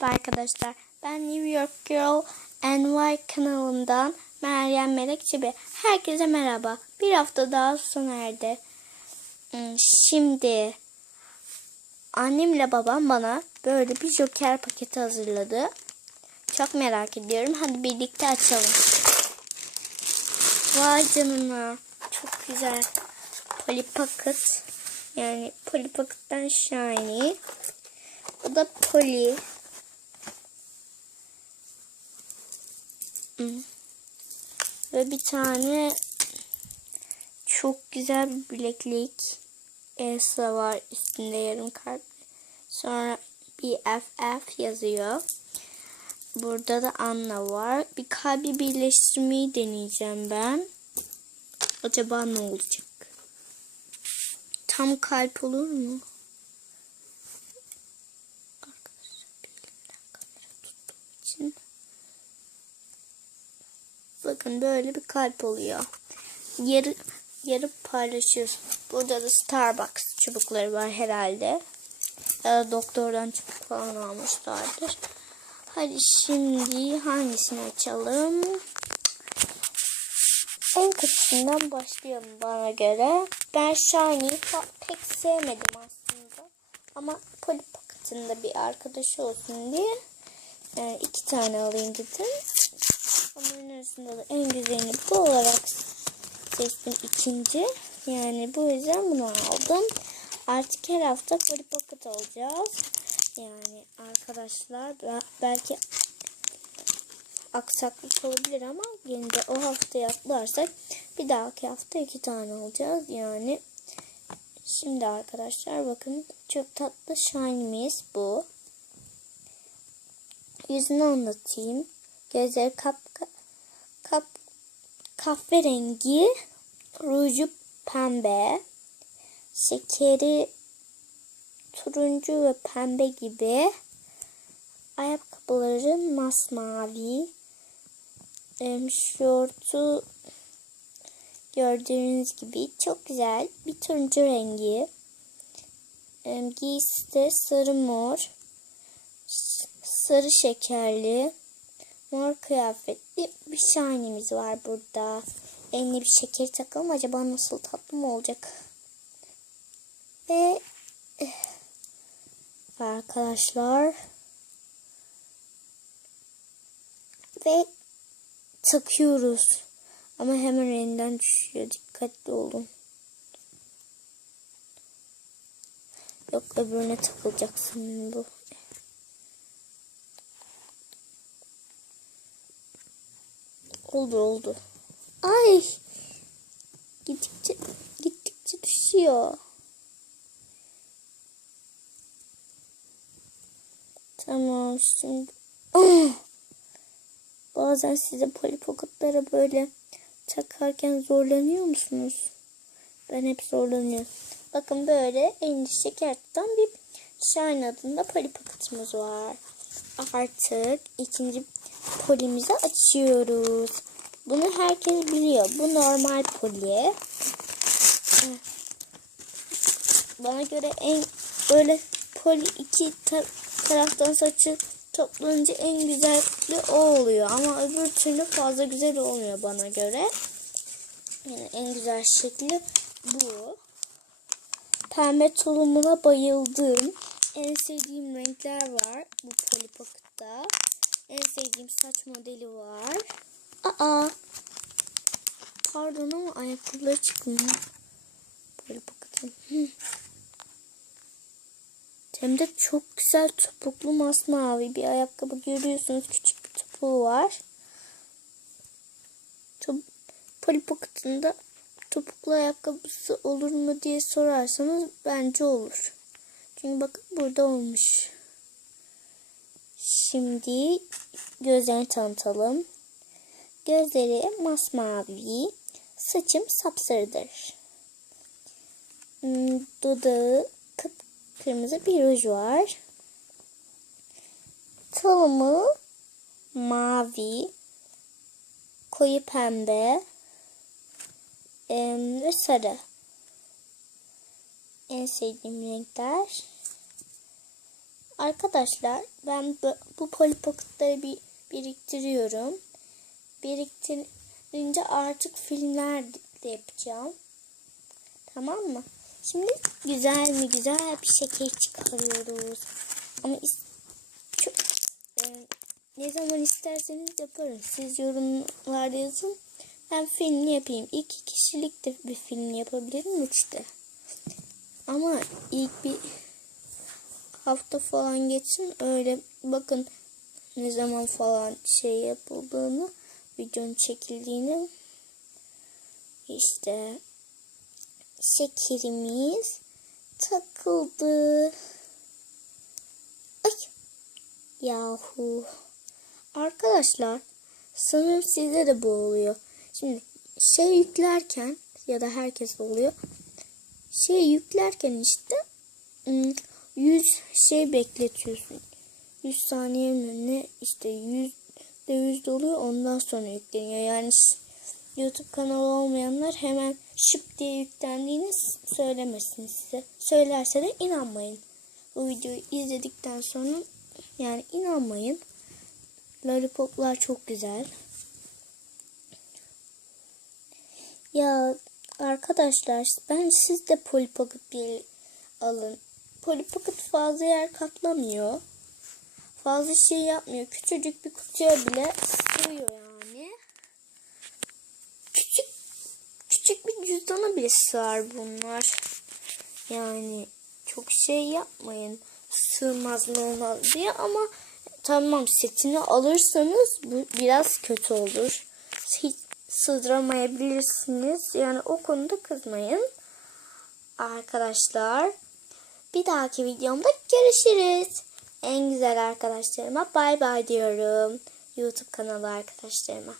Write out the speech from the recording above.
Merhaba arkadaşlar. Ben New York Girl NY kanalından Meryem Melek Çibi. Herkese merhaba. Bir hafta daha sona erdi. Hmm, Şimdi annemle babam bana böyle bir joker paketi hazırladı. Çok merak ediyorum. Hadi birlikte açalım. Vay canına. Çok güzel. Polly Pocket. Yani Polly Pocket'tan Shiny. Bu da Polly. Ve bir tane çok güzel bir bileklik. Elsa var üstünde yarım kalp. Sonra BFF yazıyor. Burada da Anna var. Bir kalbi birleştirmeyi deneyeceğim ben. Acaba ne olacak? Tam kalp olur mu? Bakın böyle bir kalp oluyor. Yarı, yarı paylaşıyoruz. Burada da Starbucks çubukları var herhalde. Ya da doktordan çubuk falan almışlardır. Hadi şimdi hangisini açalım? En kötüsünden başlayalım bana göre. Ben Shiny'yi pek sevmedim aslında. Ama Polly Pocket'ın bir arkadaşı olsun diye yani iki tane alayım dedim. Onların arasında da en güzelini bu olarak seçtim ikinci. Yani bu yüzden bunu aldım. Artık her hafta Polly Pocket alacağız. Yani arkadaşlar belki aksaklık olabilir ama yine de o hafta atlarsak bir dahaki hafta iki tane alacağız. Yani şimdi arkadaşlar bakın çok tatlı shiny'miz bu. Yüzünü anlatayım. Gözleri kap, kap kahverengi, ruju pembe, şekeri turuncu ve pembe gibi. Ayakkabıları masmavi. Şortu gördüğünüz gibi çok güzel bir turuncu rengi. Em, giysisi de sarı mor. Sarı şekerli. Mor kıyafetli bir şahinimiz var burada. Eline bir şeker takalım. Acaba nasıl tatlı mı olacak? Ve eh, arkadaşlar ve takıyoruz. Ama hemen elinden düşüyor. Dikkatli olun. Yok öbürüne takılacak sanırım bu. Oldu oldu. Ay. Gittikçe gittikçe düşüyor. Tamam şimdi. Ah! Bazen size polipokutlara böyle takarken zorlanıyor musunuz? Ben hep zorlanıyorum. Bakın böyle elinde şeker tutan bir Shine adında polipokutumuz var. Artık ikinci polimizi açıyoruz. Bunu herkes biliyor. Bu normal poli. Bana göre en böyle poli iki tar taraftan saçı toplanınca en güzelli o oluyor. Ama öbür türlü fazla güzel olmuyor bana göre. Yani en güzel şekli bu. Pembe tulumuna bayıldım. En sevdiğim renkler var bu Polly Pocket'ta. En sevdiğim saç modeli var. Aa. Pardon ama ayakkabıları çıkmıyor. Polly Pocket'ın. Hem de çok güzel topuklu masmavi bir ayakkabı görüyorsunuz. Küçük bir topuğu var. Polly Pocket'ın da topuklu ayakkabısı olur mu diye sorarsanız bence olur. Çünkü bakın burada olmuş. Şimdi gözlerini tanıtalım. Gözleri masmavi, saçım sapsarıdır. Hmm, Dudağı kıpkırmızı bir ruj var. Tulumu mavi, koyu pembe em, ve sarı. En sevdiğim renkler. Arkadaşlar ben bu, bu Polly Pocket'ları bir biriktiriyorum. Biriktirince artık filmler de yapacağım. Tamam mı? Şimdi güzel mi güzel bir şeker çıkarıyoruz. Ama çok, e, ne zaman isterseniz yaparım. Siz yorumlarda yazın. Ben film yapayım. İki kişilik de bir film yapabilirim. Üç de. Ama ilk bir hafta falan geçsin. Öyle bakın ne zaman falan şey yapıldığını, videonun çekildiğini. İşte şekerimiz takıldı. Ay. Yahu. Arkadaşlar sanırım sizde de bu oluyor. Şimdi şey yüklerken ya da herkes oluyor. Şey yüklerken işte ım, 100 şey bekletiyorsun. 100 saniyenin önüne işte 100 de 100 doluyor ondan sonra yükleniyor. Yani YouTube kanalı olmayanlar hemen şıp diye yüklendiğini söylemesin size. Söylerse de inanmayın. Bu videoyu izledikten sonra yani inanmayın. Lollipoplar çok güzel. Ya arkadaşlar ben siz de Polly Pocket alın. Polly Pocket fazla yer kaplamıyor. Fazla şey yapmıyor. Küçücük bir kutuya bile sığıyor yani. Küçük küçük bir cüzdana bile sığar bunlar. Yani çok şey yapmayın. Sığmaz olmaz diye ama tamam setini alırsanız bu biraz kötü olur. Hiç sığdıramayabilirsiniz. Yani o konuda kızmayın. Arkadaşlar bir dahaki videomda görüşürüz. En güzel arkadaşlarıma bay bay diyorum. YouTube kanalı arkadaşlarıma.